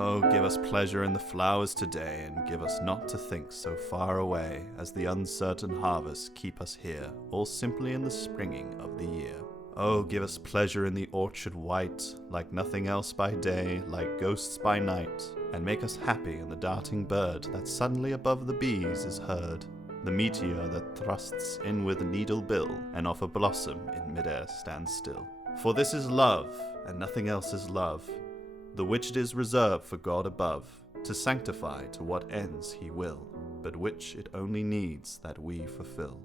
Oh, give us pleasure in the flowers today, and give us not to think so far away, as the uncertain harvests keep us here, all simply in the springing of the year. Oh, give us pleasure in the orchard white, like nothing else by day, like ghosts by night, and make us happy in the darting bird that suddenly above the bees is heard, the meteor that thrusts in with needle bill, and off a blossom in midair stands still. For this is love, and nothing else is love, the which it is reserved for God above, to sanctify to what ends he will, but which it only needs that we fulfill.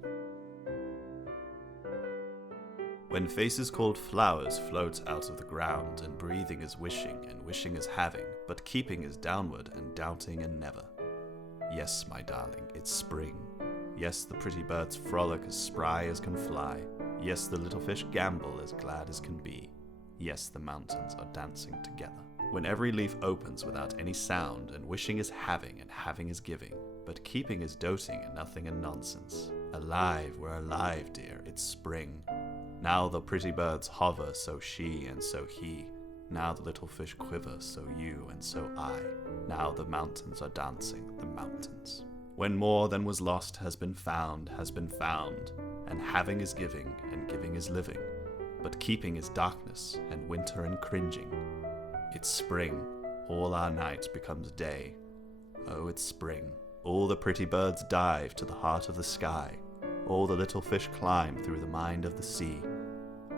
When faces called flowers float out of the ground, and breathing is wishing, and wishing is having, but keeping is downward, and doubting and never. Yes, my darling, it's spring. Yes, the pretty birds frolic as spry as can fly. Yes, the little fish gambol as glad as can be. Yes, the mountains are dancing together. When every leaf opens without any sound, and wishing is having, and having is giving, but keeping is doting, and nothing and nonsense. Alive, we're alive, dear, it's spring. Now the pretty birds hover, so she and so he. Now the little fish quiver, so you and so I. Now the mountains are dancing, the mountains. When more than was lost has been found, and having is giving, and giving is living, but keeping is darkness, and winter and cringing. It's spring, all our night becomes day. Oh, it's spring, all the pretty birds dive to the heart of the sky. All the little fish climb through the mind of the sea.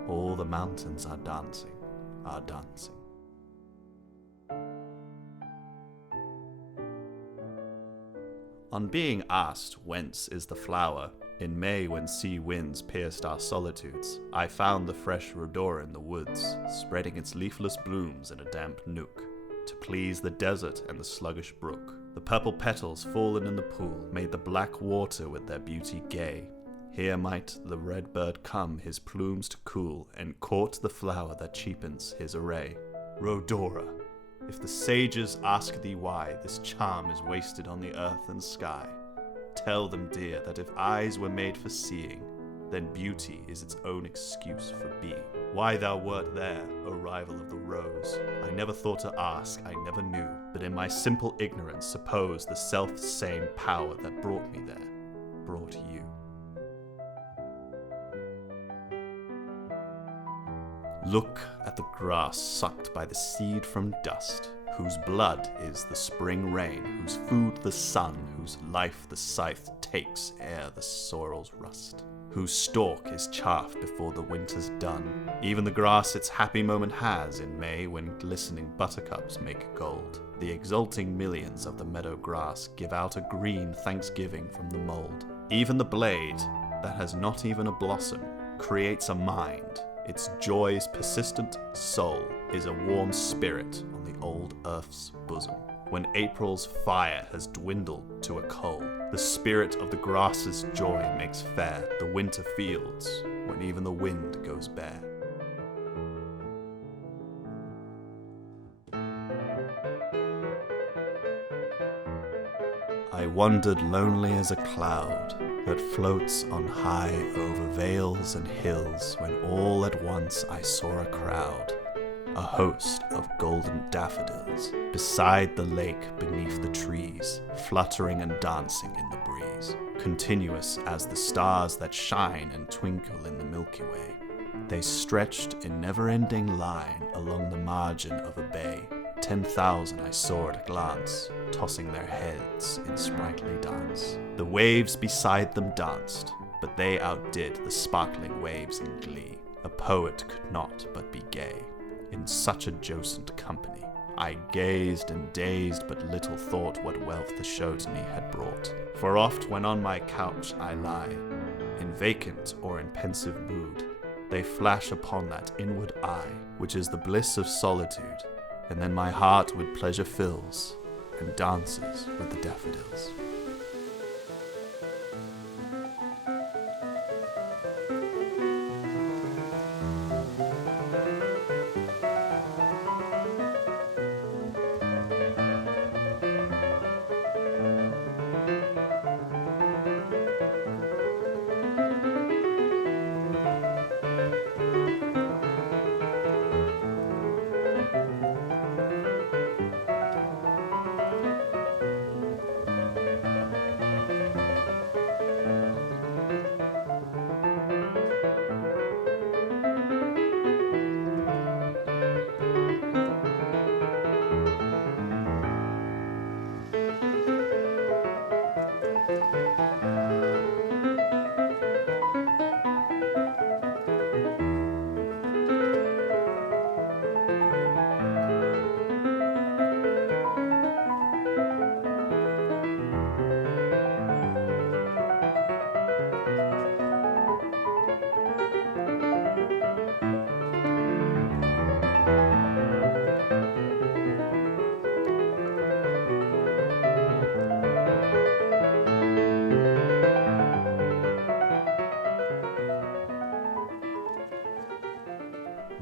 All the mountains are dancing, are dancing. On being asked whence is the flower, in May when sea winds pierced our solitudes, I found the fresh Rhodora in the woods, spreading its leafless blooms in a damp nook, to please the desert and the sluggish brook. The purple petals fallen in the pool made the black water with their beauty gay. Here might the red bird come his plumes to cool, and court the flower that cheapens his array. Rhodora, if the sages ask thee why this charm is wasted on the earth and sky, tell them, dear, that if eyes were made for seeing, then beauty is its own excuse for being. Why thou wert there, O rival of the rose, I never thought to ask, I never knew, but in my simple ignorance suppose the self-same power that brought me there, brought you. Look at the grass sucked by the seed from dust, whose blood is the spring rain, whose food the sun, whose life the scythe takes ere the soil's rust, whose stalk is chaff before the winter's done. Even the grass its happy moment has in May, when glistening buttercups make gold. The exulting millions of the meadow grass give out a green thanksgiving from the mold. Even the blade, that has not even a blossom, creates a mind. Its joy's persistent soul is a warm spirit on the old earth's bosom. When April's fire has dwindled to a coal, the spirit of the grass's joy makes fair the winter fields, when even the wind goes bare. I wandered lonely as a cloud that floats on high over vales and hills, when all at once I saw a crowd, a host of golden daffodils, beside the lake beneath the trees, fluttering and dancing in the breeze, continuous as the stars that shine and twinkle in the Milky Way. They stretched in never-ending line along the margin of a bay. 10,000 I saw at a glance, tossing their heads in sprightly dance. The waves beside them danced, but they outdid the sparkling waves in glee. A poet could not but be gay in such a jocund company. I gazed and dazed, but little thought what wealth the show to me had brought. For oft when on my couch I lie, in vacant or in pensive mood, they flash upon that inward eye, which is the bliss of solitude, and then my heart with pleasure fills, and dances with the daffodils.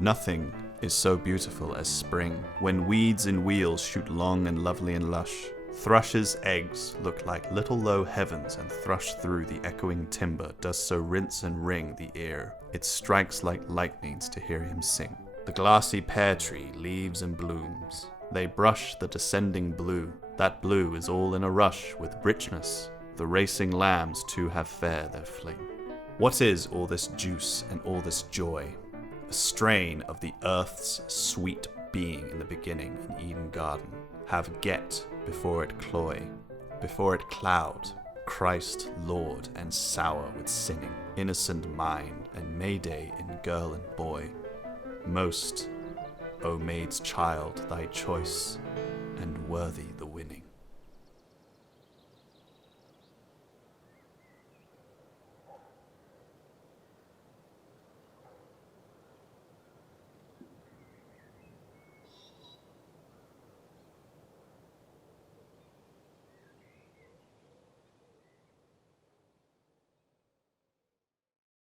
Nothing is so beautiful as spring, when weeds in wheels shoot long and lovely and lush. Thrushes' eggs look like little low heavens, and thrush through the echoing timber does so rinse and ring the ear. It strikes like lightnings to hear him sing. The glassy pear tree leaves and blooms. They brush the descending blue. That blue is all in a rush with richness. The racing lambs too have fair their fling. What is all this juice and all this joy? A strain of the earth's sweet being in the beginning in Eden Garden. Have get before it cloy, before it cloud, Christ Lord and sour with sinning, innocent mind and Mayday in girl and boy. Most, O maid's child, thy choice, and worthy the winning.